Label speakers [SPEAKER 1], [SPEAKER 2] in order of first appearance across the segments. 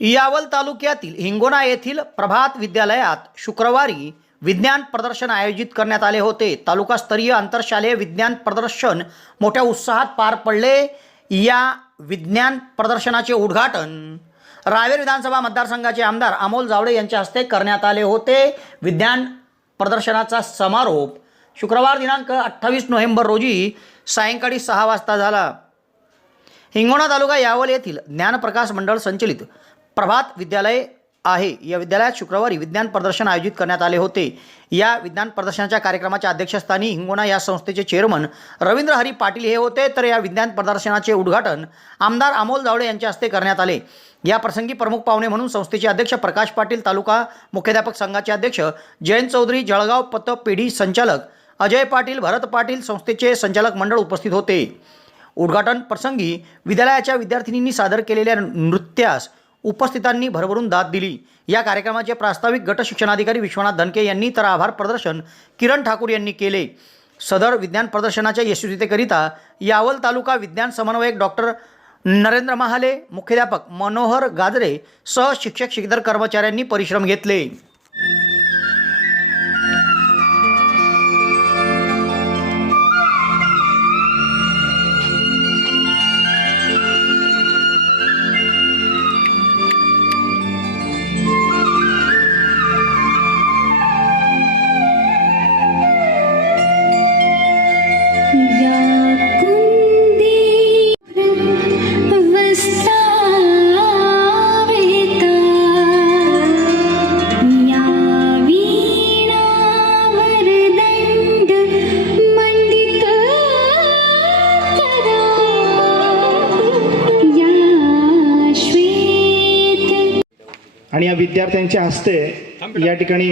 [SPEAKER 1] यावल तालुक्यातील हिंगोना येथील प्रभात विद्यालयात शुक्रवारी विज्ञान प्रदर्शन आयोजित करण्यात आले होते. तालुकास्तरीय आंतरशालेय विज्ञान प्रदर्शन मोठ्या उत्साहात पार पडले. या विज्ञान प्रदर्शनाचे उद्घाटन रावेर विधानसभा मतदारसंघाचे आमदार अमोल जावळे यांच्या हस्ते करण्यात आले होते. विज्ञान प्रदर्शनाचा समारोप शुक्रवार दिनांक अठ्ठावीस नोव्हेंबर रोजी सायंकाळी सहा वाजता झाला. हिंगोणा तालुका यावल येथील ज्ञानप्रकाश मंडळ संचलित प्रभात विद्यालय आहे. या विद्यालयात शुक्रवारी विज्ञान प्रदर्शन आयोजित करण्यात आले होते. या विज्ञान प्रदर्शनाच्या कार्यक्रमाच्या अध्यक्षस्थानी हिंगोणा या संस्थेचे चेअरमन रवींद्र हरी पाटील हे होते. तर या विज्ञान प्रदर्शनाचे उद्घाटन आमदार अमोल जावळे यांच्या हस्ते करण्यात आले. या प्रसंगी प्रमुख पाहुणे म्हणून संस्थेचे अध्यक्ष प्रकाश पाटील तालुका मुख्याध्यापक संघाचे अध्यक्ष जयंत चौधरी जळगाव पत पेढी संचालक अजय पाटील भरत पाटील संस्थेचे संचालक मंडळ उपस्थित होते. उद्घाटन प्रसंगी विद्यालयाच्या विद्यार्थिनींनी सादर केलेल्या नृत्यास उपस्थितांनी भरभरून दाद दिली. या कार्यक्रमाचे प्रास्ताविक गट शिक्षणाधिकारी विश्वनाथ धनके यांनी तर आभार प्रदर्शन किरण ठाकूर यांनी केले. सदर विज्ञान प्रदर्शनाच्या यशस्वीतेकरिता यावल तालुका विज्ञान समन्वयक डॉक्टर नरेंद्र महाले मुख्याध्यापक मनोहर गाजरे सह शिक्षक शिकदर कर्मचाऱ्यांनी परिश्रम घेतले.
[SPEAKER 2] आणि या विद्यार्थ्यांच्या हस्ते या ठिकाणी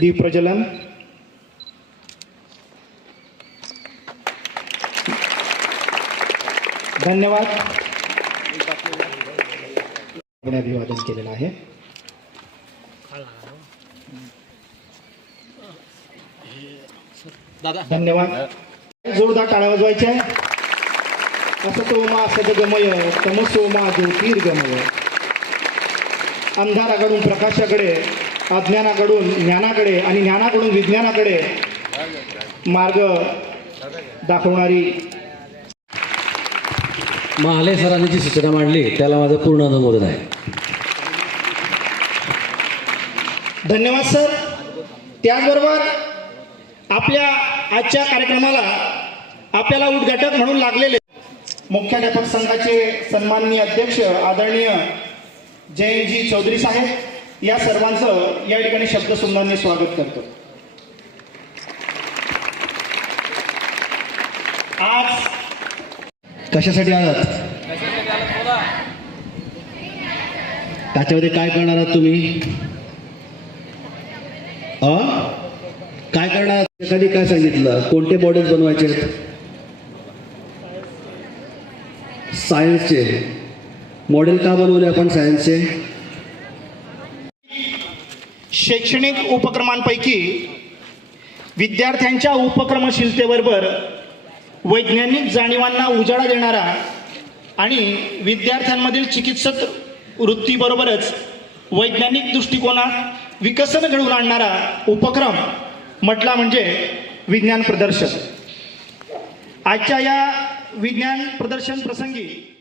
[SPEAKER 2] दीपप्रज्वलन धन्यवाद. अभिवादन केलेलं आहे. धन्यवाद. जोरदार टाळ्या वाजवायच्या. असतो मा सदगमय तमसो मा ज्योतिर्गमय. अंधाराकडून प्रकाशाकडे अज्ञानाकडून ज्ञानाकडे आणि ज्ञानाकडून विज्ञानाकडे मार्ग दाखवणारी
[SPEAKER 3] महाले सरांनी जी सूचना मांडली. त्याला माझं पूर्ण अनुमोदन आहे.
[SPEAKER 2] धन्यवाद सर. त्याचबरोबर आपल्या आजच्या कार्यक्रमाला आपल्याला उद्घाटक म्हणून लागलेले मुख्याध्यापक संघाचे सन्माननीय अध्यक्ष आदरणीय जयजी चौधरी साहेब या सर्वांचं या ठिकाणी शब्दसुंदांनी स्वागत करतो. आज
[SPEAKER 3] कशासाठी आलात? त्याच्यामध्ये काय करणार आहात तुम्ही? अ? काय करणार आहात? एखादी काय सांगितलं? कोणते मॉडेल्स बनवायचे आहेत? सायन्सचे मॉडेल का बनवले आपण सायन्सचे
[SPEAKER 2] शैक्षणिक उपक्रमांपैकी विद्यार्थ्यांच्या उपक्रमशीलतेबरोबर वैज्ञानिक जाणीवांना उजाळा देणारा आणि विद्यार्थ्यांमधील चिकित्सक वृत्तीबरोबरच वैज्ञानिक दृष्टिकोनात विकसन घडवून आणणारा उपक्रम म्हटला म्हणजे विज्ञान प्रदर्शन. आजच्या या विज्ञान प्रदर्शन प्रसंगी